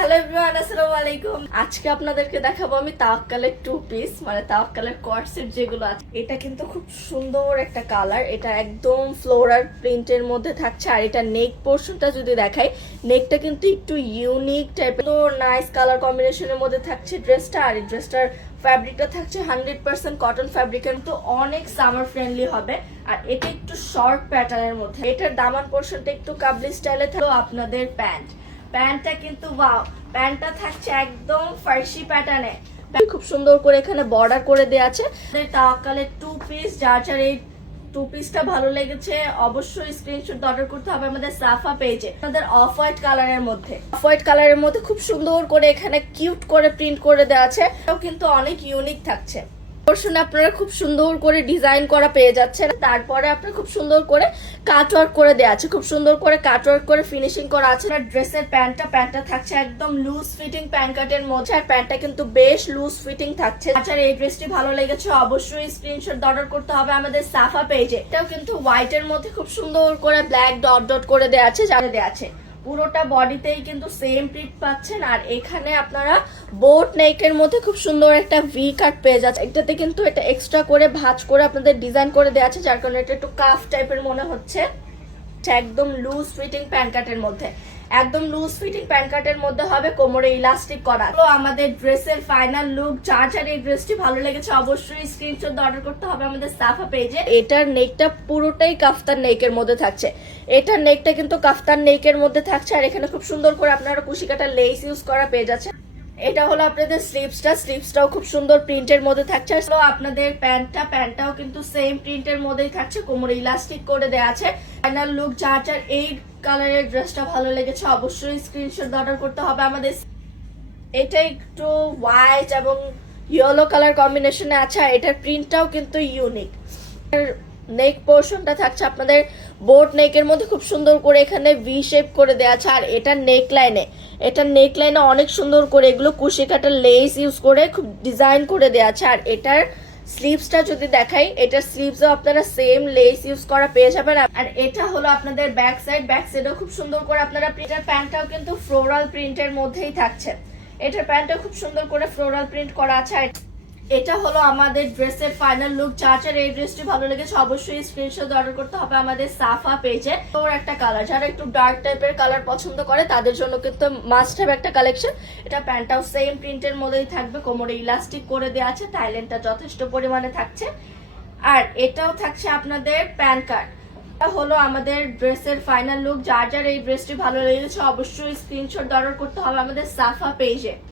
Hello everyone, আসসালামু আলাইকুম। আজকে আপনাদেরকে দেখাবো আমি তাওয়াক্কালের টু পিস, মানে তাওয়াক্কালের কোয়ার্সেট যেগুলো আছে। এটা কিন্তু খুব সুন্দর একটা কালার, এটা একদম ফ্লোরাল প্রিন্টের মধ্যে থাকছে। আর এটা নেক পোর্শনটা যদি দেখাই, নেকটা কিন্তু একটু ইউনিক টাইপের, তো নাইস কালার কম্বিনেশনের মধ্যে থাকছে ড্রেসটা। আর এই ড্রেসটার ফ্যাব্রিকটা থাকছে 100% কটন ফ্যাব্রিকের, তো অনেক সামার ফ্রেন্ডলি হবে। আর এটা একটু শর্ট প্যাটার্নের মধ্যে, এটার দামান পোর্শনটা একটু কাবলি স্টাইলে থাকলো। আপনাদের প্যান্টটা কিন্তু ওয়াও, প্যান্টটা থাকছে একদম ফার্সি প্যাটার্নে, খুব সুন্দর করে এখানে বর্ডার করে দেওয়া আছে। তাওয়াক্কালের টু পিস, যার এই টু পিসটা ভালো লেগেছে অবশ্যই স্ক্রিনশট অর্ডার করতে হবে আমাদের সাফা পেজে। আমাদের অফ হোয়াইট কালারের মধ্যে খুব সুন্দর করে এখানে কিউট করে প্রিন্ট করে দেওয়া আছে, এটাও কিন্তু অনেক ইউনিক থাকছে। আপনারা খুব সুন্দর করে ডিজাইন করা পেয়ে যাচ্ছেন, তারপরে আপনার খুব সুন্দর করে কাটওয়ার্ক করে দেওয়া আছে, খুব সুন্দর করে কাটওয়ার্ক করে ফিনিশিং করা আছে। আর ড্রেসের প্যান্টটা থাকছে একদম লুজ ফিটিং প্যান্ট কাটের মধ্যে, আর প্যান্টটা কিন্তু বেশ লুজ ফিটিং থাকছে। আচ্ছা, এই ড্রেসটি ভালো লেগেছে অবশ্যই স্ক্রিনশট অর্ডার করতে হবে আমাদের সাফা পেজে। এটাও কিন্তু হোয়াইট এর মধ্যে খুব সুন্দর করে ব্ল্যাক ডট ডট করে দেওয়া আছে, জানে দেওয়া আছে। পুরোটা বডিতেই কিন্তু সেম প্রিন্ট পাচ্ছেন। আর এখানে আপনারা বোট নেকের মধ্যে খুব সুন্দর একটা ভি কাট পেয়ে যাচ্ছে। এটাতে কিন্তু এটা এক্সট্রা করে ভাঁজ করে আপনাদের ডিজাইন করে দেওয়া আছে, যার কারণে এটা একটু কাফ টাইপের মনে হচ্ছে। একদম লুজ ফিটিং প্যান্ট কাটের মধ্যে হবে, কোমরে ইলাস্টিক করা। তো আমাদের ড্রেসের ফাইনাল লুক, যার এই ড্রেসটি ভালো লেগেছে অবশ্যই স্ক্রিনশট অর্ডার করতে হবে আমাদের সাফা পেজে। এটার নেকটা পুরোটাই কাফতান নেকের মধ্যে থাকছে, এটার নেকটা কিন্তু কাফতান নেকের মধ্যে থাকছে। আর এখানে খুব সুন্দর করে আপনারা কুশি কাটা লেস ইউজ করা পেয়ে যাচ্ছে। এটা হলো আপনাদের স্লিভসটাও খুব সুন্দর প্রিন্টের মধ্যে থাকছে। আপনাদের প্যান্টটাও কিন্তু সেম প্রিন্টের মধ্যেই থাকছে, কোমরে ইলাস্টিক করে দেওয়া আছে। ফাইনাল লুক, যার এই কালারের ড্রেসটা ভালো লেগেছে অবশ্যই স্ক্রিনশট অর্ডার করতে হবে আমাদের। এটা একটু হোয়াইট এবং ইয়েলো কালার কম্বিনেশনে আছে, আর এটার প্রিন্টটাও কিন্তু ইউনিক। নেক পোর্শনটা থাকছে আপনাদের বোট নেকের মধ্যে, খুব সুন্দর করে এখানে ভি শেপ করে দেওয়া আছে। আর এটার নেকলাইনে অনেক সুন্দর করে এগুলো কুশি কাটা লেস ইউজ করে খুব ডিজাইন করে দেওয়া আছে। আর এটার স্লিভসটা যদি দেখাই, এটার স্লিভসও আপনারা সেম লেস ইউজ করা পেয়ে যাবেন। আর এটা হলো আপনাদের ব্যাক সাইডও খুব সুন্দর করে আপনারা, এটার প্যান্টটাও কিন্তু ফ্লোরাল প্রিন্টের মধ্যেই থাকছে, এটার প্যান্টটাও খুব সুন্দর করে ফ্লোরাল প্রিন্ট করা আছে। আর এটা হলো আমাদের ড্রেসের ফাইনাল লুক, যার এই ড্রেসটি ভালো লেগেছে অবশ্যই স্ক্রিনশট অর্ডার করতে হবে আমাদের সাফা পেজে। তোর একটা কালার, যারা একটু ডার্ক টাইপের কালার পছন্দ করে তাদের জন্য কিন্তু মাস্ট হ্যাভ একটা কালেকশন। এটা প্যান্টটাও সেম প্রিন্টের মধ্যেই থাকবে, কোমরে ইলাস্টিক করে দেওয়া আছে, টাইলেনটা যথেষ্ট পরিমাণে থাকছে। আর এটাও থাকছে আপনাদের প্যান্ট কার্ড। এটা হলো আমাদের ড্রেসের ফাইনাল লুক, যার এই ড্রেসটি ভালো লেগেছে অবশ্যই স্ক্রিনশট অর্ডার করতে হবে আমাদের সাফা পেজে।